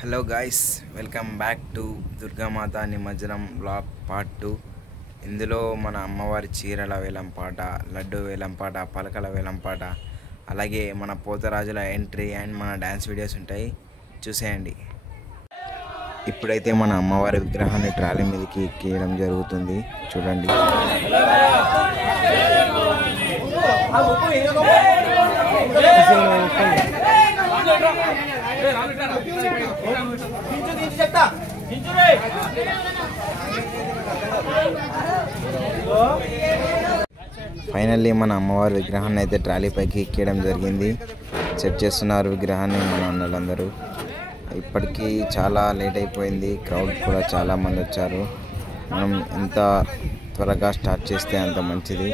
Hello guys, welcome back to Durgamata నిమజ్జనం blog part 2. ఇందులో మన అమ్మవారి చీరల వేలంపాట, లడ్డు వేలంపాట, పలకల వేలంపాట, అలాగే మన పోతరాజుల ఎంట్రీ అండ్ మన డ్యాన్స్ వీడియోస్ ఉంటాయి, చూసేయండి. ఇప్పుడైతే మన అమ్మవారి విగ్రహాన్ని ట్రాలీ మీదకి ఎక్కియడం జరుగుతుంది, చూడండి. ఫైనల్లీ మన అమ్మవారి విగ్రహాన్ని అయితే ట్రాలీ పైకి ఎక్కియడం జరిగింది. సెట్ చేస్తున్నారు విగ్రహాన్ని మన అన్నలందరూ. ఇప్పటికీ చాలా లేట్ అయిపోయింది, క్రౌడ్ కూడా చాలా మంది వచ్చారు. మనం ఎంత త్వరగా స్టార్ట్ చేస్తే అంత మంచిది.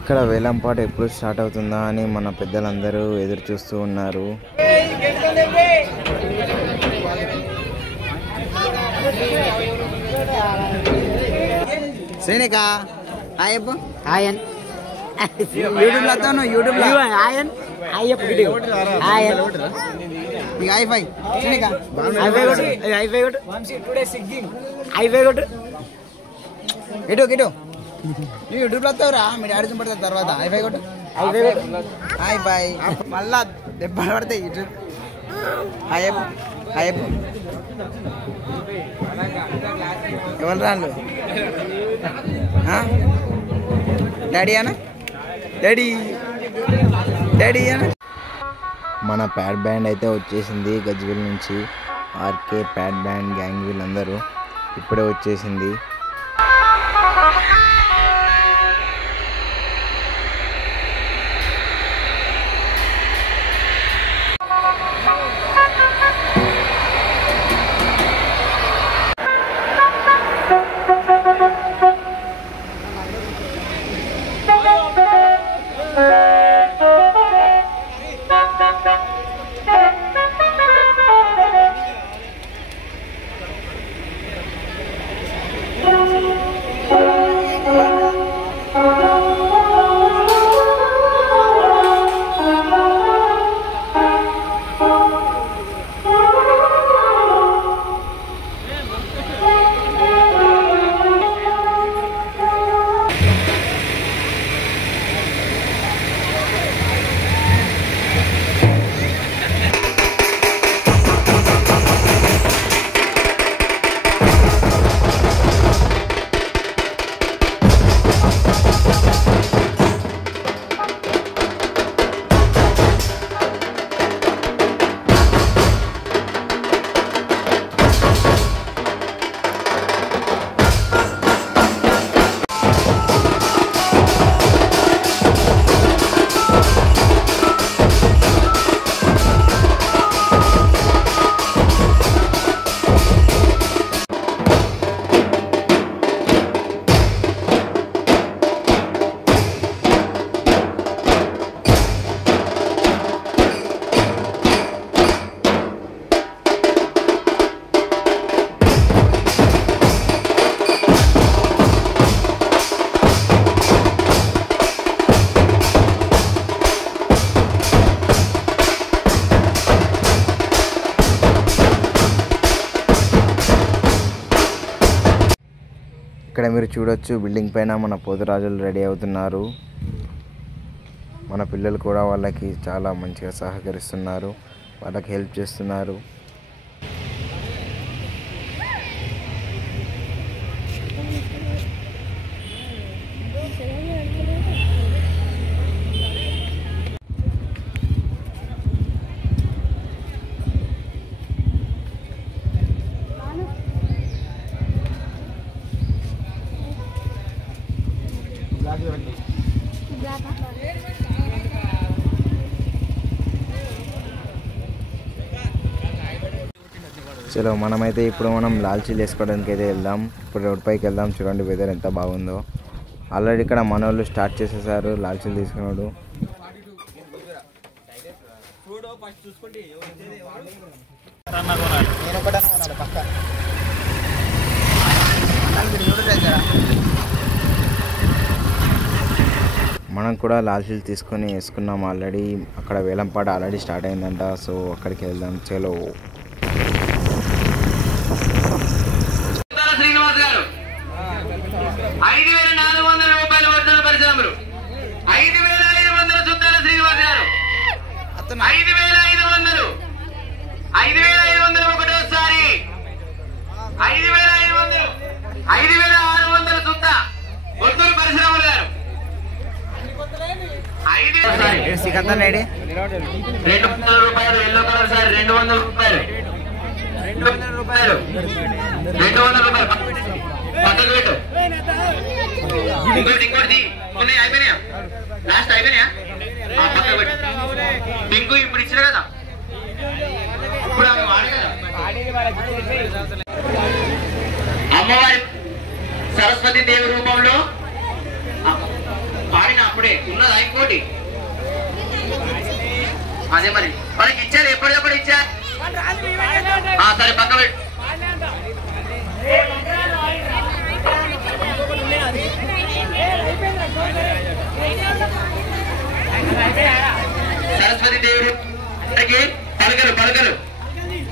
ఇక్కడ వేలంపాట ఎప్పుడు స్టార్ట్ అవుతుందా అని మన పెద్దలందరూ ఎదురు చూస్తూ ఉన్నారు. శ్రేణిక ఆయప్ప ఆయన్ యూట్యూబ్ లో అతను యూట్యూబ్ లో ఆయన్ అయ్యప్ప ఆయన్ ఇక ఐఫై శ్రేణిక ఐఫై కొట్టు ఐఫై కొట్టు టుడే సిగ్గింగ్ ఐఫై కొట్టు ఇటు ఇటు నువ్వు యూట్యూబ్లో వస్తావురా, మీ డాడీ చూపడతారు తర్వాత. ఐఫై కొట్టు ఐఫై మళ్ళా దెబ్బలు పడతాయి. ఇటు అయ్యప్ప అయ్యప్ప ఎవరు రాళ్ళు డాడీ అన్న డాడీ డాడీ అన్న. మన ప్యాడ్ బ్యాండ్ అయితే వచ్చేసింది గజ్వేల్ నుంచి. ఆర్కే ప్యాడ్ బ్యాండ్ గ్యాంగ్ వీళ్ళందరూ ఇప్పుడే వచ్చేసింది. ఇక్కడ మీరు చూడొచ్చు, బిల్డింగ్ పైన మన పోతురాజులు రెడీ అవుతున్నారు. మన పిల్లలు కూడా వాళ్ళకి చాలా మంచిగా సహకరిస్తున్నారు, వాళ్ళకి హెల్ప్ చేస్తున్నారు. చలో మనమైతే ఇప్పుడు మనం లాల్చీలు వేసుకోవడానికి అయితే వెళ్దాం. ఇప్పుడు రోడ్ పైకి వెళ్దాం. చూడండి వెదర్ ఎంత బాగుందో. ఆల్రెడీ ఇక్కడ మన వాళ్ళు స్టార్ట్ చేసేసారు లాల్చీలు తీసుకున్నాడు. మనం కూడా లాల్చీలు తీసుకొని వేసుకున్నాం ఆల్రెడీ. అక్కడ వేలంపాట ఆల్రెడీ స్టార్ట్ అయిందంట. సో అక్కడికి వెళ్దాం. చలో శ్రీనివాస్ గారు 5,400 రూపాయలు వర్ధన పరిశ్రమలు 5,500 సుద్దాల శ్రీనివాస్ గారు 5,500 ఒకటోసారి 5,500 5,600 సుద్ద వద్దూరు పరిశ్రమలు గారు 200 రూపాయలు ఎల్లో కలర్ సార్ 200 రూపాయలు 200 రూపాయలు పక్కకు పెట్టు. ఇంకోటి కొన్ని అయిపోయినాయా? లాస్ట్ అయిపోయినాయా? పక్కకు పెట్టు. పింకు ఇప్పుడు ఇచ్చిన కదా, ఇప్పుడు ఆమె వాడు కదా. అమ్మవారి సరస్వతి దేవి రూపంలో పాడిన అప్పుడే ఉన్నదా ఇంకోటి? అదే మరి వాళ్ళకి ఇచ్చారు, ఎప్పటికప్పుడు ఇచ్చారు. సరే పక్క పెట్టు. సరస్వతి దేవుడు పలకలు పలకలు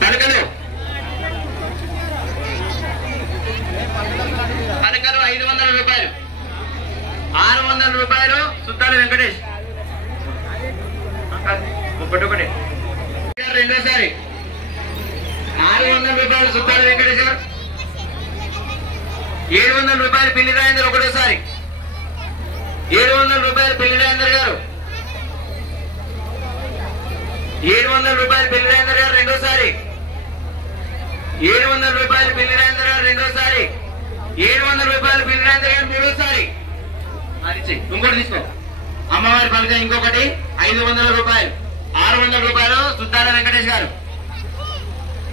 పలకలు పలకలు 500 రూపాయలు 600 రూపాయలు సుద్దాల వెంకటేష్ ఒకటి రెండోసారి 600 రూపాయలు సుద్దాల వెంకటేష్ గారు 700 రూపాయలు పిల్లి రాజేందర్ ఒకటోసారి 700 రూపాయలు పిల్లి రాజేందర్ గారు 700 రూపాయలు పిల్లి రాజేందర్ గారు రెండోసారి 700 రూపాయలు పిల్లి రాజేందర్ గారు రెండోసారి 700 రూపాయలు పిల్లి రాజేందర్ గారు మూడోసారి. ఇంకోటి తీసుకో. అమ్మవారి పలక ఇంకొకటి 500 రూపాయలు 600 రూపాయలు సుద్దాల వెంకటేష్ గారు.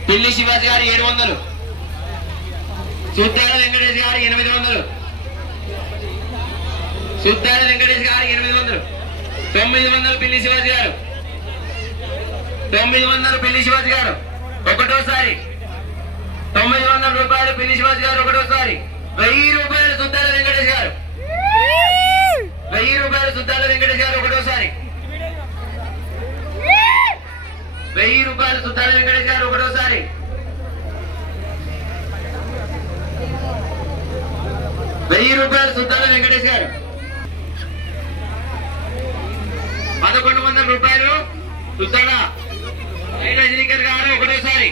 పిల్లి శివాజీ గారు 700 సుద్దాల వెంకటేష్ గారు 800 సుద్దాల వెంకటేష్ గారు 800 900 పిల్లి శివాజీ గారు 900 పిల్లి శివాజీ గారు ఒకటోసారి 900 రూపాయలు పిల్లి శివాజీ గారు ఒకటోసారి 1000 రూపాయలు సుద్దాల వెంకటేష్ గారు 1000 రూపాయలు సుద్దాల వెంకటేష్ గారు ఒకటోసారి 1000 రూపాయలు సుద్దాల వెంకటేష్ గారు ఒకటోసారి 1000 రూపాయలు సుద్దాల వెంకటేష్ గారు 1100 రూపాయలు సుద్దాల రజనీకర్ గారు ఒకటోసారి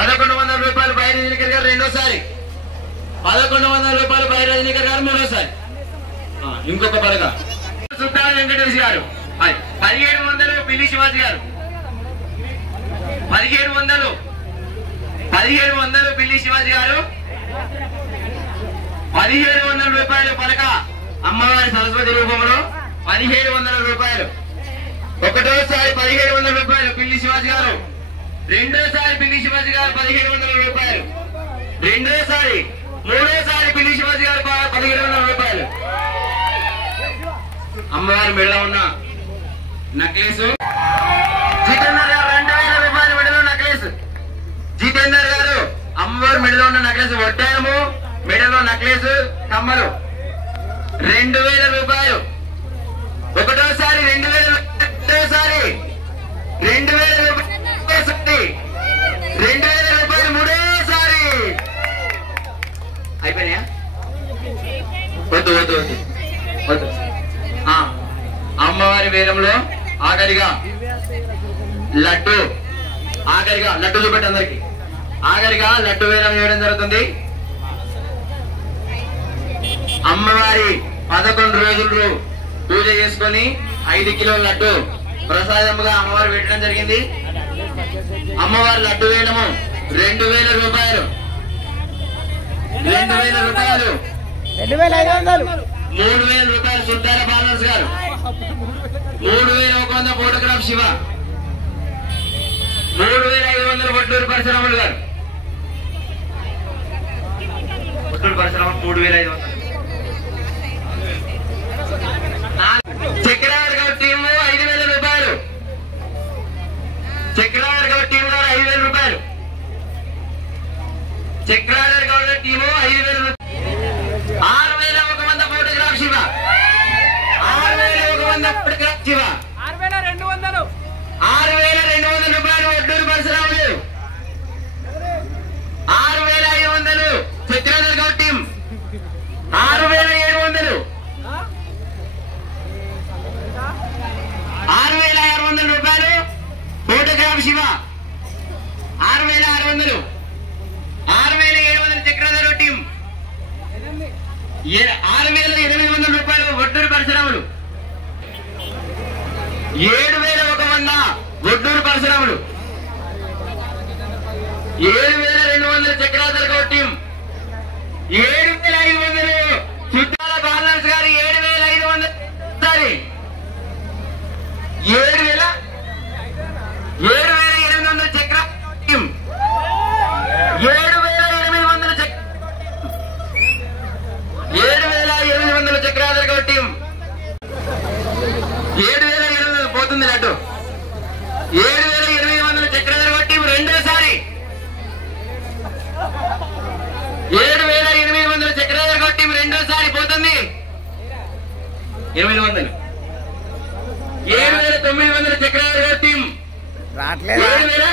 1100 రూపాయలు బై రజనీకర్ గారు రెండోసారి 1100 రూపాయలు బై రజనీకర్ గారు మూడోసారి. ఇంకొక పలక సుద్దాల వెంకటేష్ గారు 1700 పిల్లి శివాజీ గారు 1700 పిల్లి శివాజీ గారు 1700 రూపాయలు పలక అమ్మవారి సరస్వతి రూపంలో 1700 రూపాయలు ఒకటోసారి 1700 రూపాయలు పిల్లి శివాజీ గారు రెండోసారి పిల్లి శివాజీ గారు 1700 రూపాయలు రెండోసారి మూడోసారి పిల్లి శివాజీ గారు 1700 రూపాయలు. అమ్మవారి మెడలో ఉన్న నక్లెస్ జితేందర్ గారు 2000 రూపాయలు మెడలో నక్లెస్. జితేందర్ గారు అమ్మవారి మెడలో ఉన్న నక్లెస్ వడ్డానము మెడలో నక్లెస్ కమ్మలు 2000 రూపాయలు ఒకటోసారి 2000 రెండోసారి 2000 రూపాయలు 2000 రూపాయలు మూడోసారి. అయిపోయినాయా? వద్దు వద్దు వద్దు వద్దు. అమ్మవారి వేలంలో ఆఖరిగా లడ్డు చూపెట్టి అందరికి ఆఖరిగా లడ్డు వేలం వేయడం జరుగుతుంది. అమ్మవారి 11 రోజులు పూజ చేసుకొని 5 కిలోల లడ్డు ప్రసాదముగా అమ్మవారు పెట్టడం జరిగింది. అమ్మవారి లడ్డు వేయడము 2000 రూపాయలు 2000 రూపాయలు 3000 రూపాయలు సుద్దాల బాలన్స్ గారు 3100 ఫోటోగ్రాఫ్ శివ 3500 వడ్డూరు పరశురాములు గారు ఒట్టూరు పరిశ్రమ 3500. చక్రవర్తి గౌడ్ టీము 5000 రూపాయలు. చక్రవర్తి గౌడ్ టీము 5000 రూపాయలు. చక్రవర్తి గౌడ్ టీము 5000 రూపాయలు. 6100 ఫోటోగ్రాఫ్ శివ. 6100 ఫోటోగ్రాఫ్ శివ. 6200 రూపాయలు ఒట్టూరు పరిశ్రమలు. 6500 చక్రవర్తి గౌడ్ టీం. 6700 6600 రూపాయలు ఫోటోగ్రాఫ్ శివ. 6600 6700 చక్రధర టీం. 6800 రూపాయలు ఒట్టూరు పరిశ్రమలు. 7100 ఒట్టూరు పరిశ్రమలు. 7200 చక్రధర గౌడ్ టీం. 7500 చుట్టాల బాలన్స్ గారు. 7500 సారీ 7800 చక్ర టీం. 7800 చక్రాధర్ గౌడ్ టీం. 7800 పోతుంది అటు. 7800 చక్రాధర్ గౌడ్ టీం రెండోసారి. 7800 చక్రాధర్ గౌడ్ టీం రెండోసారి పోతుంది. 800 7900 చక్రాధర్ గౌడ్ టీం. 7000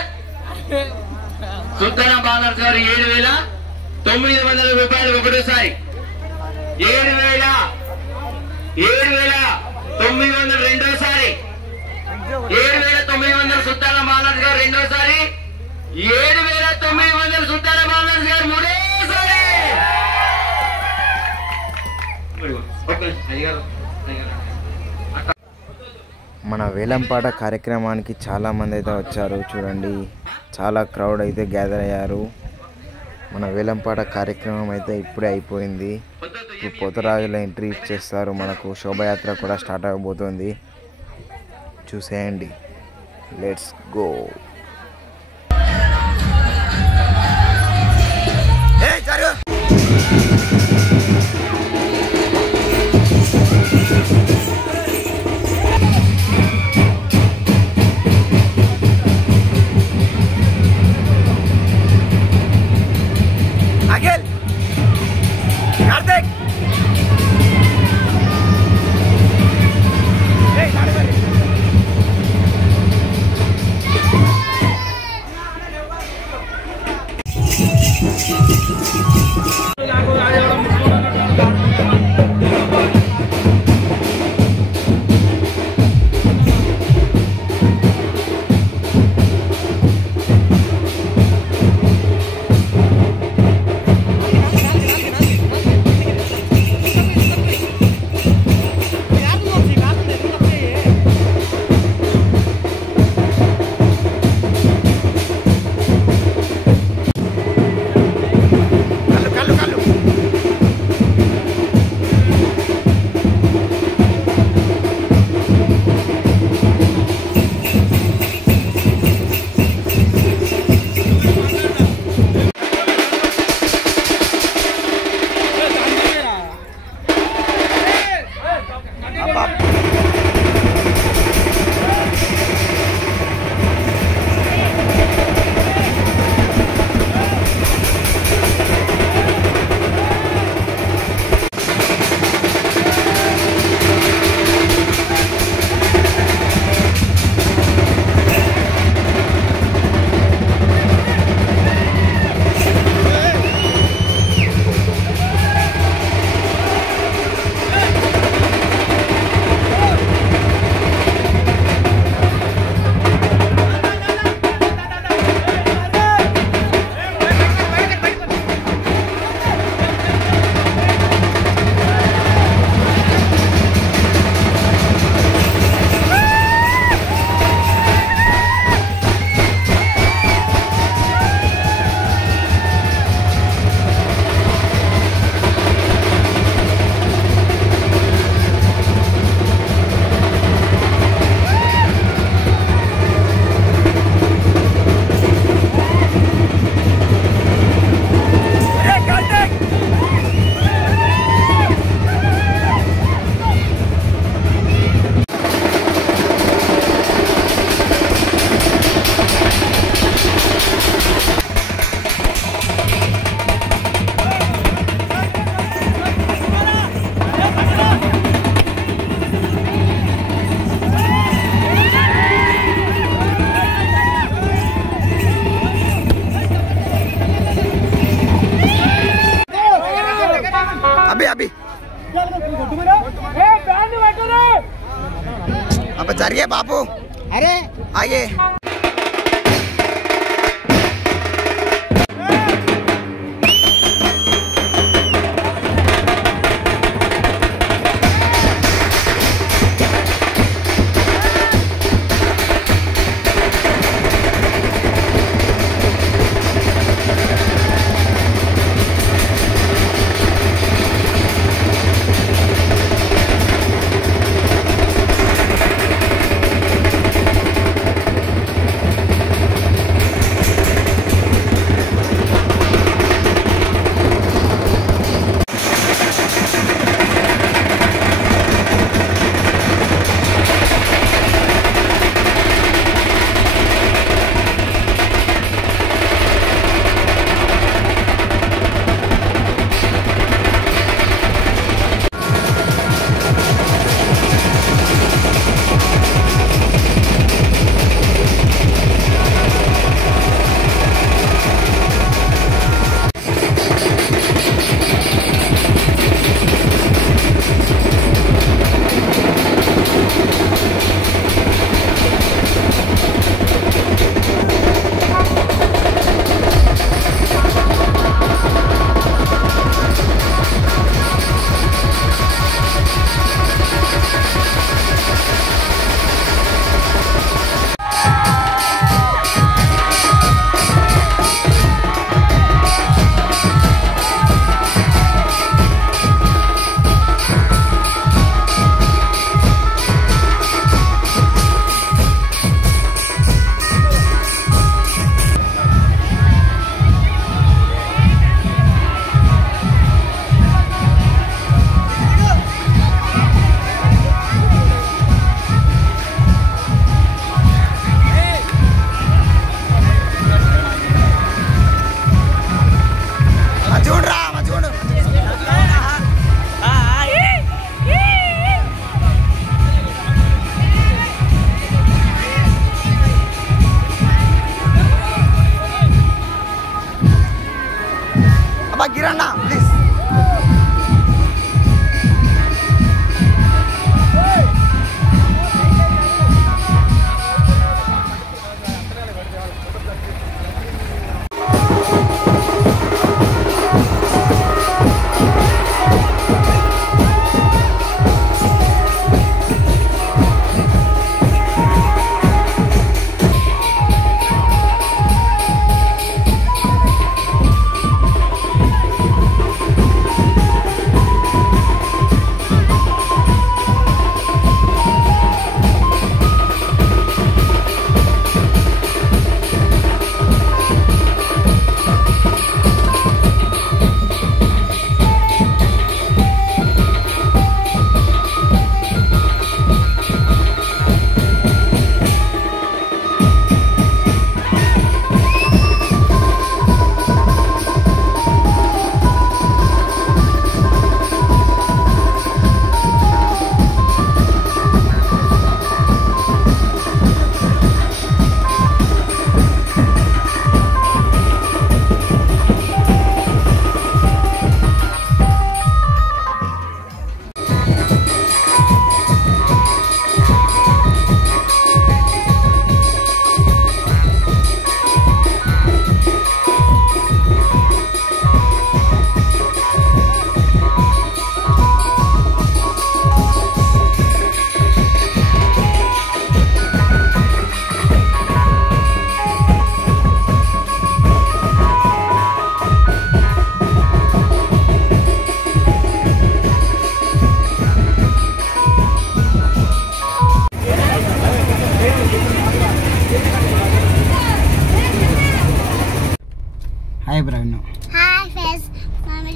సుల్తానా బాలర్స్ గారు. 7900 రూపాయలు ఒకటోసారి. 7900 రెండోసారి. 7900 సుల్తానా బాలర్స్ గారు రెండోసారి. 7900 సుల్తానా బాలర్స్ గారు మూడోసారి. మన వేలంపాట కార్యక్రమానికి చాలామంది అయితే వచ్చారు చూడండి. చాలా క్రౌడ్ అయితే గ్యాదర్ అయ్యారు. మన వేలంపాట కార్యక్రమం అయితే ఇప్పుడే అయిపోయింది. ఇప్పుడు పోతరాజుల ఎంట్రీ ఇచ్చేస్తారు. మనకు శోభయాత్ర కూడా స్టార్ట్ అవబోతుంది. చూసేయండి. Let's go. అఖిల్ కార్తిక్ अभी अभी अब चलिए बापू अरे आइए गिरना प्लीज हाय ब्रावनो हाय फ्रेंड्स मम्मी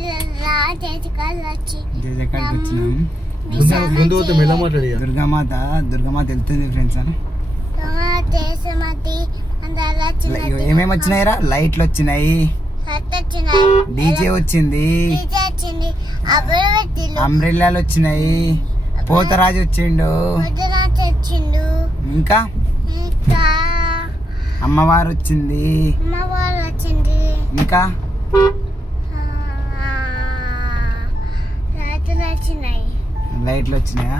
దుర్గామాత వెళ్తుంది ఫ్రెండ్స్ అని ఏమేమి వచ్చినాయిరా లైట్లు వచ్చినాయి డీజే వచ్చింది అంబ్రెల్లాలు వచ్చినాయి పోతరాజు వచ్చిండు ఇంకా అమ్మవారు వచ్చింది ఇంకా వచ్చినాయి. లైట్లు వచ్చినాయా?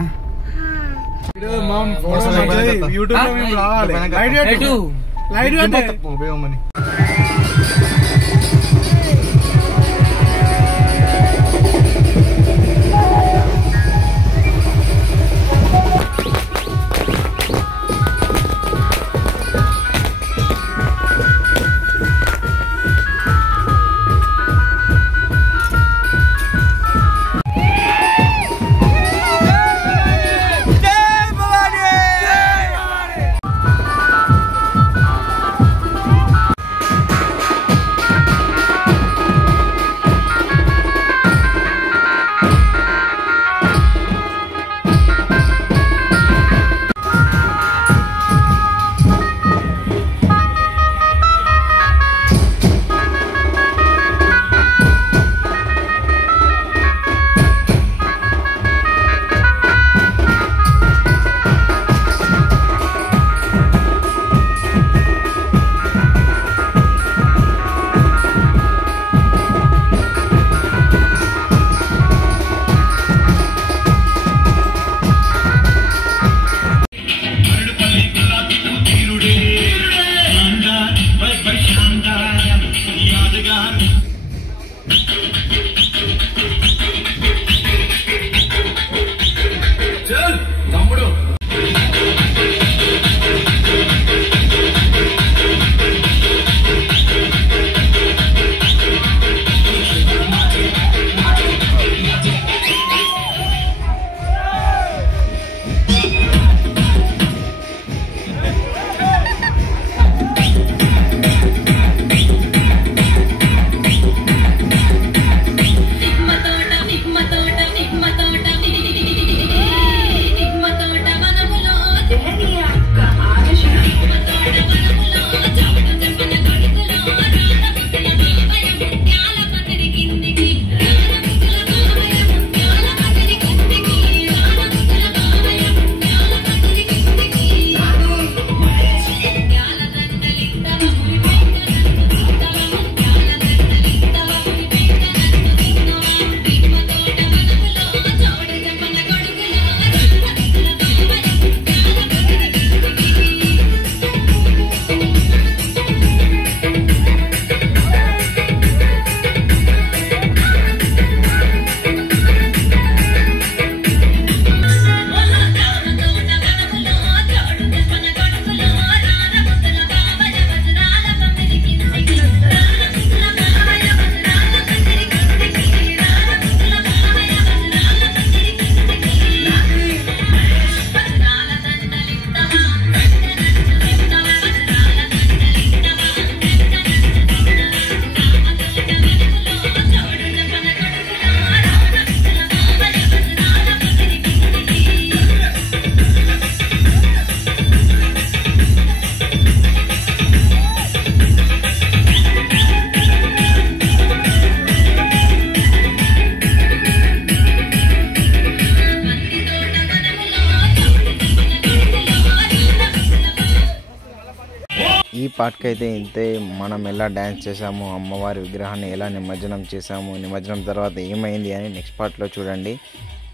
ఈ పాటకి అయితే ఇంతే. మనం ఎలా డ్యాన్స్ చేసాము, అమ్మవారి విగ్రహాన్ని ఎలా నిమజ్జనం చేసాము, నిమజ్జనం తర్వాత ఏమైంది అని నెక్స్ట్ పార్ట్లో చూడండి.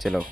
చలో.